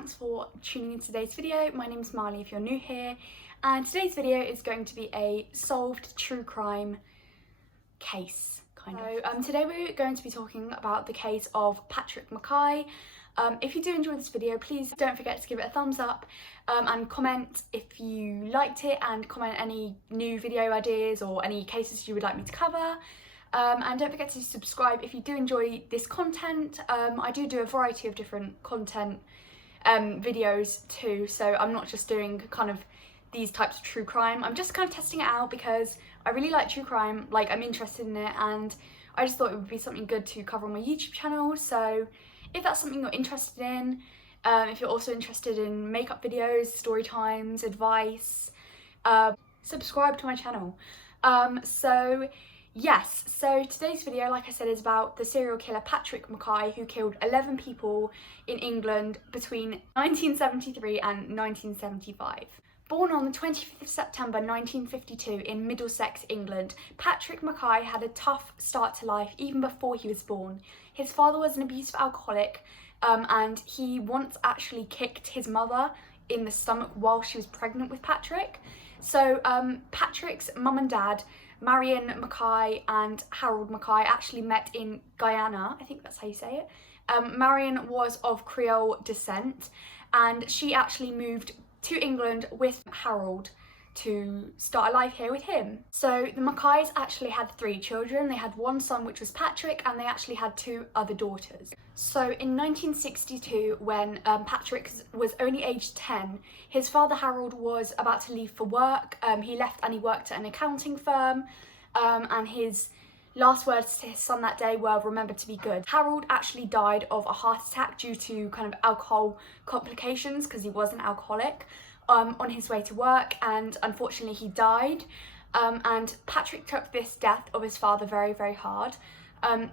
thanks for tuning in to today's video. My name is Marley if you're new here, and today's video is going to be a solved true crime case, kind of. Today we're going to be talking about the case of Patrick Mackay. If you do enjoy this video, please don't forget to give it a thumbs up and comment if you liked it, and comment any new video ideas or any cases you would like me to cover. And don't forget to subscribe if you do enjoy this content. I do a variety of different content videos too, so I'm not just doing kind of these types of true crime. I'm just kind of testing it out because I really like true crime, like I'm interested in it, and I just thought it would be something good to cover on my YouTube channel. So if that's something you're interested in, if you're also interested in makeup videos, story times, advice, subscribe to my channel. Yes, so today's video, like I said, is about the serial killer Patrick Mackay, who killed 11 people in England between 1973 and 1975. Born on the 25th of September 1952 in Middlesex, England, Patrick Mackay had a tough start to life even before he was born. His father was an abusive alcoholic, and he once actually kicked his mother in the stomach while she was pregnant with Patrick. So Patrick's mum and dad, Marion Mackay and Harold Mackay, actually met in Guyana, I think that's how you say it. Marion was of Creole descent, and she actually moved to England with Harold to start a life here with him. So the Mackays actually had 3 children. They had one son, which was Patrick, and they actually had 2 other daughters. So in 1962, when Patrick was only aged 10, his father Harold was about to leave for work. He left and he worked at an accounting firm, and his last words to his son that day were, "Remember to be good." Harold actually died of a heart attack due to kind of alcohol complications, because he was an alcoholic, on his way to work, and unfortunately he died. And Patrick took this death of his father very, very hard.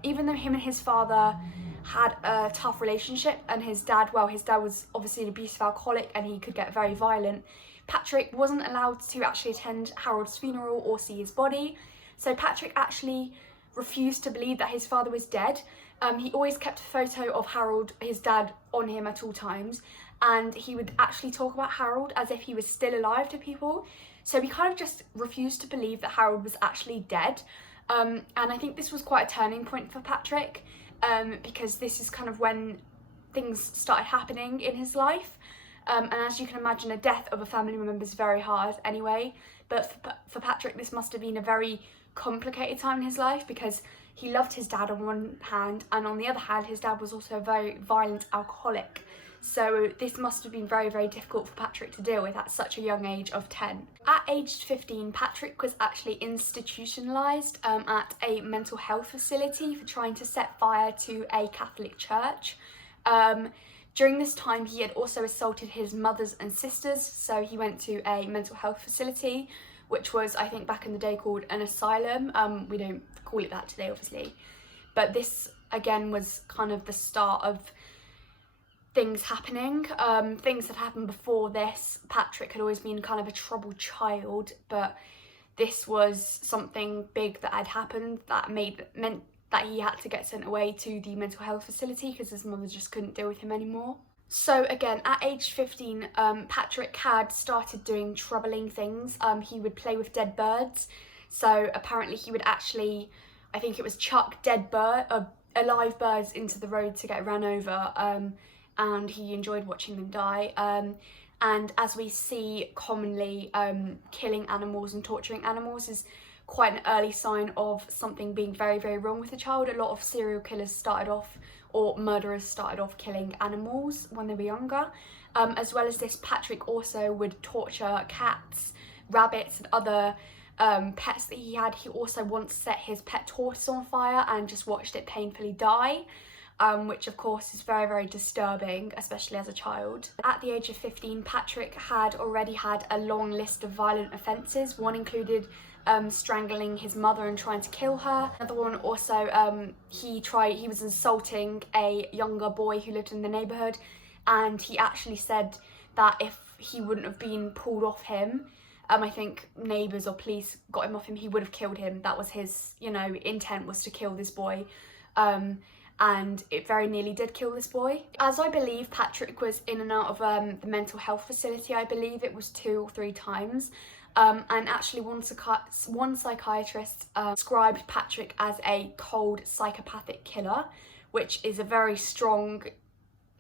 Even though him and his father had a tough relationship, and his dad was obviously an abusive alcoholic and he could get very violent, Patrick wasn't allowed to actually attend Harold's funeral or see his body. So Patrick actually refused to believe that his father was dead. He always kept a photo of Harold, his dad, on him at all times, and he would actually talk about Harold as if he was still alive to people. So he kind of just refused to believe that Harold was actually dead. And I think this was quite a turning point for Patrick, because this is kind of when things started happening in his life. And as you can imagine, a death of a family member is very hard anyway, but for Patrick this must have been a very complicated time in his life, because he loved his dad on one hand, and on the other hand his dad was also a very violent alcoholic. So this must have been very, very difficult for Patrick to deal with at such a young age of 10. At age 15, Patrick was actually institutionalised at a mental health facility for trying to set fire to a Catholic church. During this time, he had also assaulted his mothers and sisters, so he went to a mental health facility, which was, I think, back in the day called an asylum. We don't call it that today, obviously. But this, again, was kind of the start of things happening. Things that happened before this. Patrick had always been kind of a troubled child, but this was something big that had happened that meant that he had to get sent away to the mental health facility because his mother just couldn't deal with him anymore. So again, at age 15, Patrick had started doing troubling things. He would play with dead birds. So apparently he would actually, I think it was chuck alive birds into the road to get run over, and he enjoyed watching them die. And as we see commonly, killing animals and torturing animals is quite an early sign of something being very, very wrong with a child. A lot of serial killers or murderers started off killing animals when they were younger. As well as this, Patrick also would torture cats, rabbits and other pets that he had. He also once set his pet tortoise on fire and just watched it painfully die, which of course is very, very disturbing, especially as a child. At the age of 15, Patrick had already had a long list of violent offences. One included strangling his mother and trying to kill her. Another one also, he was assaulting a younger boy who lived in the neighbourhood, and he actually said that if he wouldn't have been pulled off him, I think neighbours or police got him off him, he would have killed him. That was his, intent, was to kill this boy. and it very nearly did kill this boy. As I believe Patrick was in and out of the mental health facility, I believe it was 2 or 3 times. And actually one psychiatrist described Patrick as a cold psychopathic killer, which is a very strong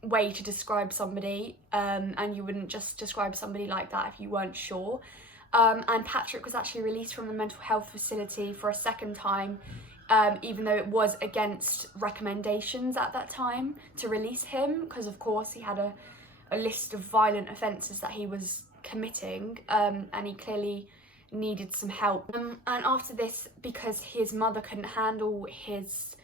way to describe somebody, and you wouldn't just describe somebody like that if you weren't sure. And Patrick was actually released from the mental health facility for a second time, even though it was against recommendations at that time to release him, because of course he had a list of violent offences that he was committing, and he clearly needed some help. And after this, because his mother couldn't handle his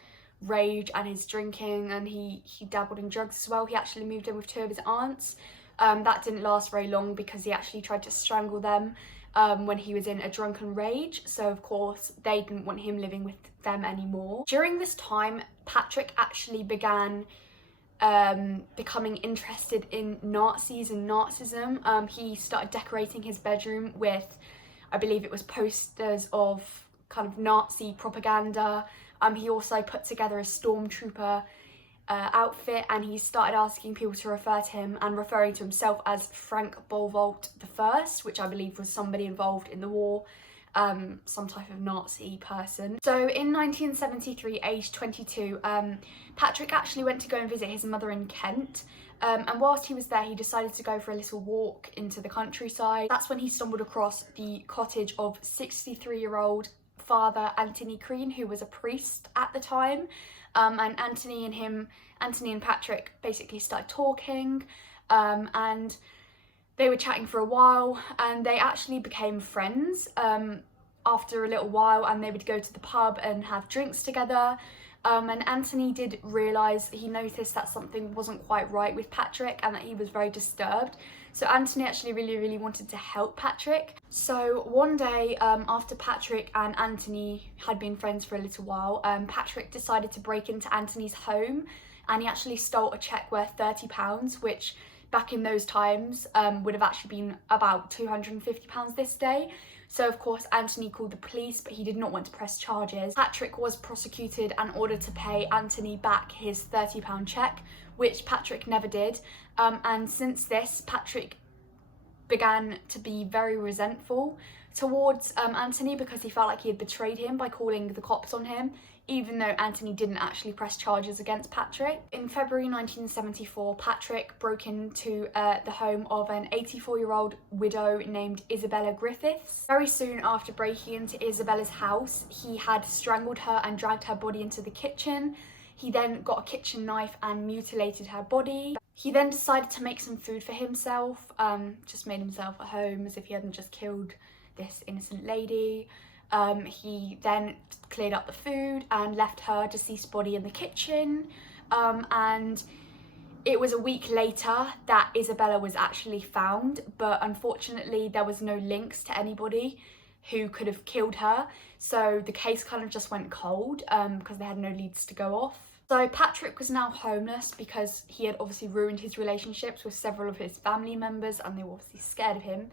rage and his drinking, and he dabbled in drugs as well, he actually moved in with 2 of his aunts. That didn't last very long because he actually tried to strangle them when he was in a drunken rage, so of course they didn't want him living with them anymore. During this time, Patrick actually began becoming interested in Nazis and Nazism. He started decorating his bedroom with, I believe it was posters of kind of Nazi propaganda. He also put together a stormtrooper outfit, and he started asking people to refer to him and referring to himself as Frank Bolvolt I, which I believe was somebody involved in the war, some type of Nazi person. So in 1973, aged 22, Patrick actually went to go and visit his mother in Kent, and whilst he was there, he decided to go for a little walk into the countryside. That's when he stumbled across the cottage of 63-year-old Father Anthony Crean, who was a priest at the time. And Anthony and Patrick basically started talking, and they were chatting for a while, and they actually became friends after a little while, and they would go to the pub and have drinks together. And Anthony did realise, he noticed that something wasn't quite right with Patrick and that he was very disturbed. So Anthony actually really wanted to help Patrick. So one day, after Patrick and Anthony had been friends for a little while, Patrick decided to break into Anthony's home, and he actually stole a cheque worth £30, which back in those times would have actually been about £250 this day. So of course Anthony called the police, but he did not want to press charges. Patrick was prosecuted and ordered to pay Anthony back his £30 cheque, which Patrick never did. And since this, Patrick began to be very resentful towards Anthony, because he felt like he had betrayed him by calling the cops on him, even though Anthony didn't actually press charges against Patrick. In February 1974, Patrick broke into the home of an 84-year-old widow named Isabella Griffiths. Very soon after breaking into Isabella's house, he had strangled her and dragged her body into the kitchen. He then got a kitchen knife and mutilated her body. He then decided to make some food for himself, just made himself at home as if he hadn't just killed this innocent lady. He then cleared up the food and left her deceased body in the kitchen, and it was a week later that Isabella was actually found, but unfortunately there was no links to anybody who could have killed her, so the case kind of just went cold because they had no leads to go off. So Patrick was now homeless because he had obviously ruined his relationships with several of his family members, and they were obviously scared of him.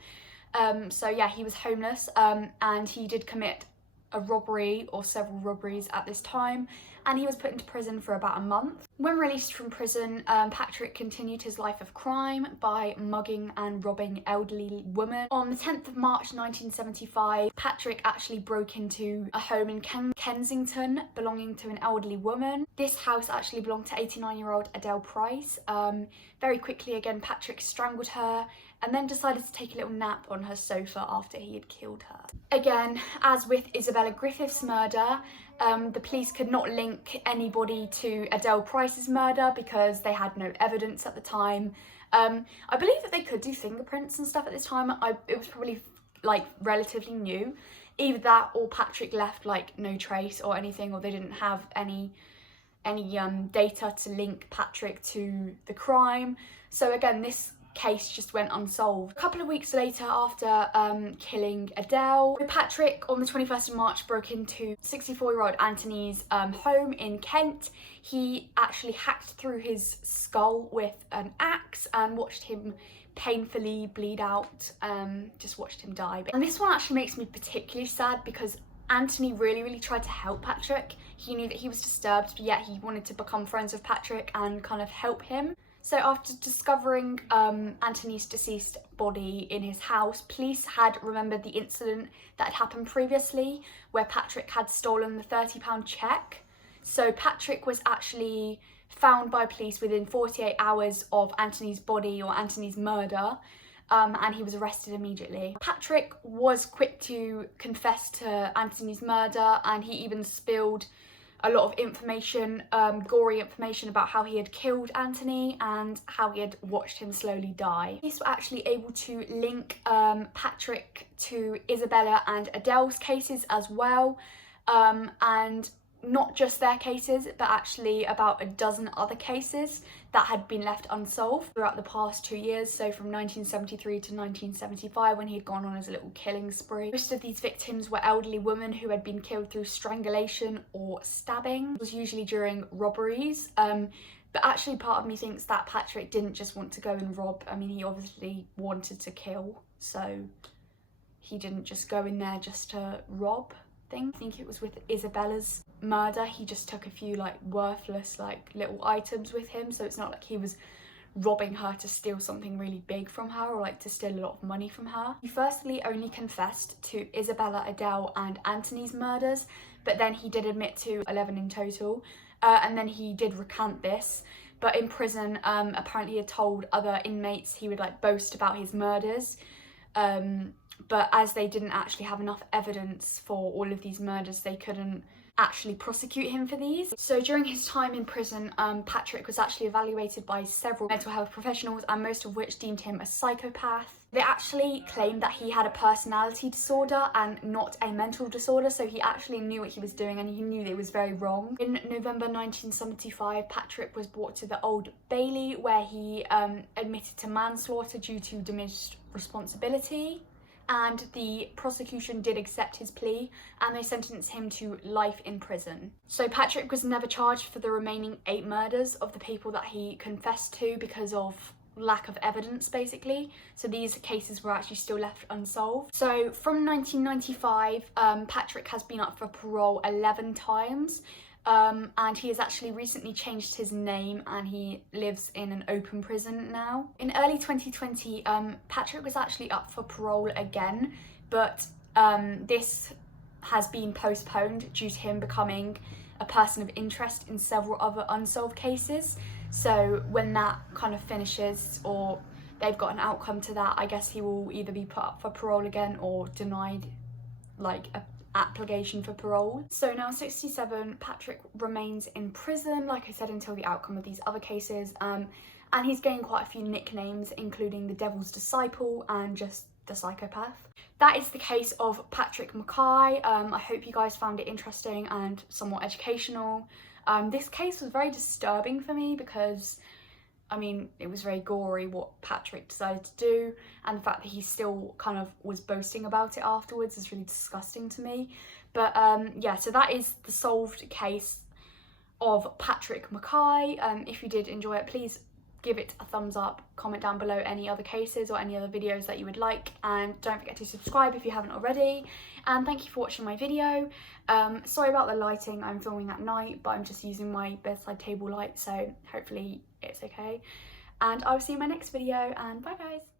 So yeah, he was homeless, and he did commit a robbery or several robberies at this time, and he was put into prison for about a month. When released from prison, Patrick continued his life of crime by mugging and robbing elderly women. On the 10th of March 1975, Patrick actually broke into a home in Kensington belonging to an elderly woman. This house actually belonged to 89-year-old Adele Price. Very quickly again, Patrick strangled her and then decided to take a little nap on her sofa after he had killed her. Again, as with Isabella Griffiths' murder, the police could not link anybody to Adele Price's murder because they had no evidence at the time. I believe that they could do fingerprints and stuff at this time. It was probably like relatively new. Either that or Patrick left like no trace or anything, or they didn't have any data to link Patrick to the crime. So again, this case just went unsolved. A couple of weeks later, after killing Adele, Patrick on the 21st of March broke into 64-year-old Anthony's home in Kent. He actually hacked through his skull with an axe and watched him painfully bleed out, just watched him die. And this one actually makes me particularly sad because Anthony really tried to help Patrick. He knew that he was disturbed, but yet he wanted to become friends with Patrick and kind of help him. So after discovering Anthony's deceased body in his house, police had remembered the incident that had happened previously where Patrick had stolen the £30 cheque. So Patrick was actually found by police within 48 hours of Anthony's body or Anthony's murder, and he was arrested immediately. Patrick was quick to confess to Anthony's murder, and he even spilled a lot of information, gory information about how he had killed Anthony and how he had watched him slowly die. Police were actually able to link Patrick to Isabella and Adele's cases as well, and not just their cases, but actually about a dozen other cases that had been left unsolved throughout the past 2 years, so from 1973 to 1975, when he had gone on his little killing spree. Most of these victims were elderly women who had been killed through strangulation or stabbing. It was usually during robberies, but actually part of me thinks that Patrick didn't just want to go and rob. I mean, he obviously wanted to kill, so he didn't just go in there just to rob. I think it was with Isabella's murder, he just took a few like worthless like little items with him, so it's not like he was robbing her to steal something really big from her or like to steal a lot of money from her. He firstly only confessed to Isabella, Adele and Anthony's murders, but then he did admit to 11 in total, and then he did recant this. But in prison, apparently he had told other inmates he would like boast about his murders, but as they didn't actually have enough evidence for all of these murders, they couldn't actually prosecute him for these. So during his time in prison, Patrick was actually evaluated by several mental health professionals, and most of which deemed him a psychopath. They actually claimed that he had a personality disorder and not a mental disorder, so he actually knew what he was doing and he knew that it was very wrong. In November 1975, Patrick was brought to the Old Bailey, where he admitted to manslaughter due to diminished responsibility. And the prosecution did accept his plea and they sentenced him to life in prison. So Patrick was never charged for the remaining 8 murders of the people that he confessed to because of lack of evidence, basically. So these cases were actually still left unsolved. So from 1995, Patrick has been up for parole 11 times. And he has actually recently changed his name and he lives in an open prison now. In early 2020, Patrick was actually up for parole again, but this has been postponed due to him becoming a person of interest in several other unsolved cases. So when that kind of finishes, or they've got an outcome to that, I guess he will either be put up for parole again or denied like a application for parole. So now 67, Patrick remains in prison, like I said, until the outcome of these other cases, and he's gained quite a few nicknames, including the Devil's Disciple and just the Psychopath. That is the case of Patrick Mackay. I hope you guys found it interesting and somewhat educational. This case was very disturbing for me because I mean, it was very gory what Patrick decided to do, and the fact that he still kind of was boasting about it afterwards is really disgusting to me. But yeah, so that is the solved case of Patrick Mackay. If you did enjoy it, please give it a thumbs up, comment down below any other cases or any other videos that you would like, and don't forget to subscribe if you haven't already. And thank you for watching my video. Sorry about the lighting, I'm filming at night, but I'm just using my bedside table light, so hopefully it's okay. And I'll see you in my next video, and bye guys.